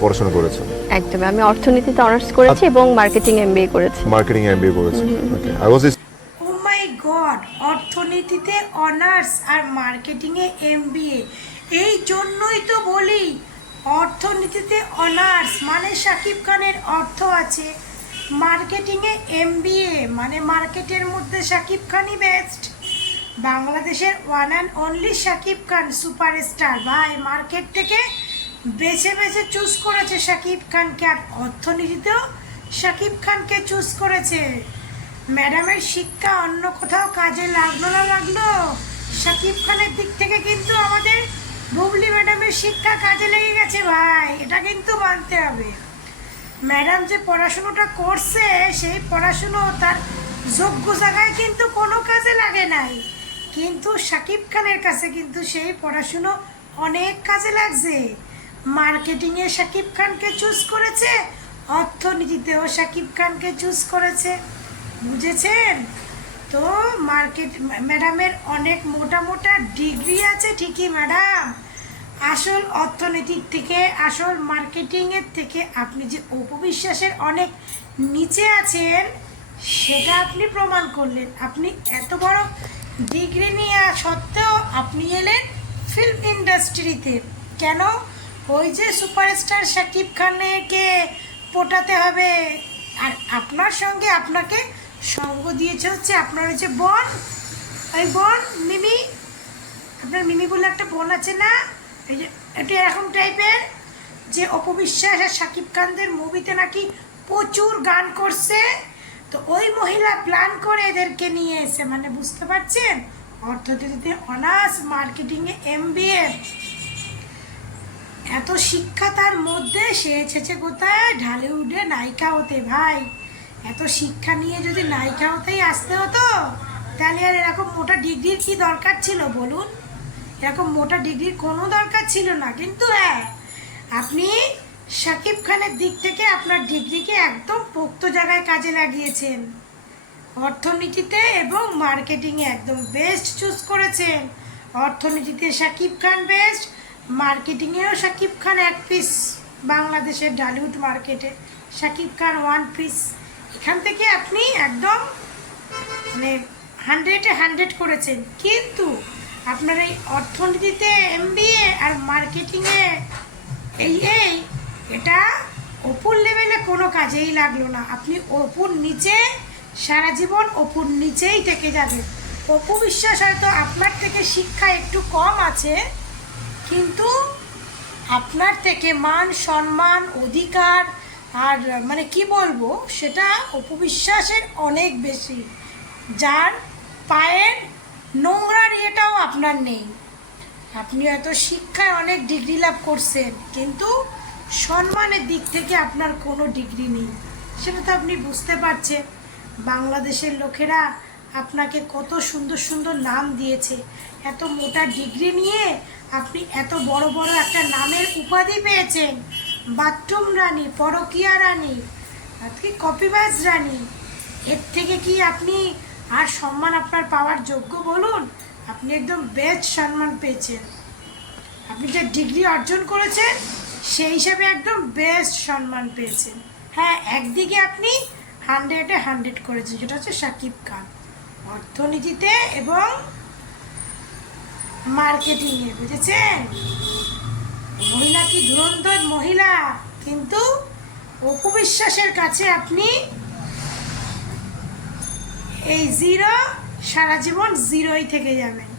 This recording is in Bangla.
পড়াশোনা করেছেন? একদম, আমি অর্থনীতিতে অনার্স করেছি এবং মার্কেটিং এমবিএ করেছি। মার্কেটিং এমবিএ করেছেন। Okay, I was oh my god, অর্থনীতিতে অনার্স আর মার্কেটিংয়ে এমবিএ। এই জন্যই তো বলি অর্থনীতিতে অনার্স মানে শাকিব খানের অর্থ আছে, মার্কেটিংয়ে এমবিএ মানে মার্কেটের মধ্যে শাকিব খানই বেস্ট। বাংলাদেশের one and only Shakib Khan superstar ভাই, মার্কেট থেকে বেছে বেছে চুজ করেছে শাকিব খানকে, আর অর্থনীতিতেও শাকিব খানকে চুজ করেছে। ম্যাডামের শিক্ষা অন্য কোথাও কাজে লাগলো না লাগলো, শাকিব খানের দিক থেকে কিন্তু আমাদের বুবলি ম্যাডামের শিক্ষা কাজে লেগে গেছে ভাই, এটা কিন্তু মানতে হবে। ম্যাডাম যে পড়াশুনোটা করছে সেই পড়াশুনো তার যোগ্য জায়গায় কিন্তু কোনো কাজে লাগে নাই, কিন্তু শাকিব খানের কাছে কিন্তু সেই পড়াশুনো অনেক কাজে লাগছে। মার্কেটিংয়ে শাকিব খানকে চুজ করেছে, অর্থনীতিতেও শাকিব খানকে চুজ করেছে, বুঝেছেন তো? ম্যাডামের অনেক মোটা মোটা ডিগ্রি আছে ঠিকই ম্যাডাম, আসল অর্থনীতির থেকে আসল মার্কেটিংয়ের থেকে আপনি যে অপবিশ্বাসের অনেক নিচে আছেন সেটা আপনি প্রমাণ করলেন। আপনি এত বড় ডিগ্রি নিয়ে সত্ত্বেও আপনি এলেন ফিল্ম ইন্ডাস্ট্রিতে কেন? ওই যে সুপারস্টার শাকিব খানকে পটাতে হবে, আর আপনার সঙ্গে আপনাকে সঙ্গ দিয়েছে হচ্ছে আপনার হচ্ছে বোন, ওই বোন মিমি, আপনার মিমি বলে একটা বোন আছে না, এই যে একটু এরকম টাইপের, যে অপবিশ্বাস আর শাকিব খানদের মুভিতে নাকি প্রচুর গান করছে, তো ওই মহিলা প্ল্যান করে এদেরকে নিয়ে এসে, মানে বুঝতে পারছেন, অর্থনীতিতে অনার্স মার্কেটিংয়ে এমবিএ, এত শিক্ষা তার মধ্যে, সে এসেছে কোথায় ঢালিউডে নায়িকা হতে ভাই। এত শিক্ষা নিয়ে যদি নায়িকা হতেই আসতে হতো তাহলে আর এরকম মোটা ডিগ্রির কি দরকার ছিল বলুন? এরকম মোটা ডিগ্রির কোনো দরকার ছিল না। কিন্তু হ্যাঁ, আপনি শাকিব খানের দিক থেকে আপনার ডিগ্রিকে একদম পোক্ত জায়গায় কাজে লাগিয়েছেন, অর্থনীতিতে এবং মার্কেটিংয়ে একদম বেস্ট চুজ করেছেন। অর্থনীতিতে শাকিব খান বেস্ট, মার্কেটিংয়েও শাকিব খান এক পিস, বাংলাদেশের ঢালিউড মার্কেটে শাকিব খান ওয়ান পিস। এখান থেকে আপনি একদম মানে 100-এ 100 করেছেন, কিন্তু আপনার এই অর্থনীতিতে এমবিএ আর মার্কেটিংয়ে এটা অপুর লেভেলে কোনো কাজেই লাগলো না। আপনি অপুর নিচে সারা জীবন অপুর নিচেই থেকে যাবেন। অপু বিশ্বাস হয়তো আপনার থেকে শিক্ষা একটু কম আছে, কিন্তু আপনার থেকে মান সম্মান অধিকার আর মানে কি বলবো সেটা অপবিশ্বাসের অনেক বেশি, যার পায়ের নোংরা ইয়েটাও আপনার নেই। আপনি এত শিক্ষায় অনেক ডিগ্রি লাভ করছেন, কিন্তু সম্মানের দিক থেকে আপনার কোনো ডিগ্রি নেই, সেটা তো আপনি বুঝতে পারছেন। বাংলাদেশের লোকেরা আপনাকে কত সুন্দর সুন্দর নাম দিয়েছে, এত মোটা ডিগ্রি নিয়ে আপনি এত বড় বড় একটা নামের উপাধি পেয়েছেন, বাথরুম রানী, পরকিয়া রানী, আজকে কপিবাজ রানী, এর থেকে কি আপনি আর সম্মান আপনার পাওয়ার যোগ্য বলুন? আপনি একদম বেস্ট সম্মান পেয়েছেন, আপনি যে ডিগ্রি অর্জন করেছেন সেই হিসাবে একদম বেস্ট সম্মান পেয়েছেন। হ্যাঁ, একদিকে আপনি 100-এ 100 করেছেন, যেটা হচ্ছে শাকিব খান অর্থনীতিতে এবং মার্কেটিংয়ে, বুঝেছেন? মহিলা কি ধুরন্ধর মহিলা, কিন্তু অপবিশ্বাসের কাছে আপনি এই জিরো, সারা জীবন জিরোই থেকে যাবেন।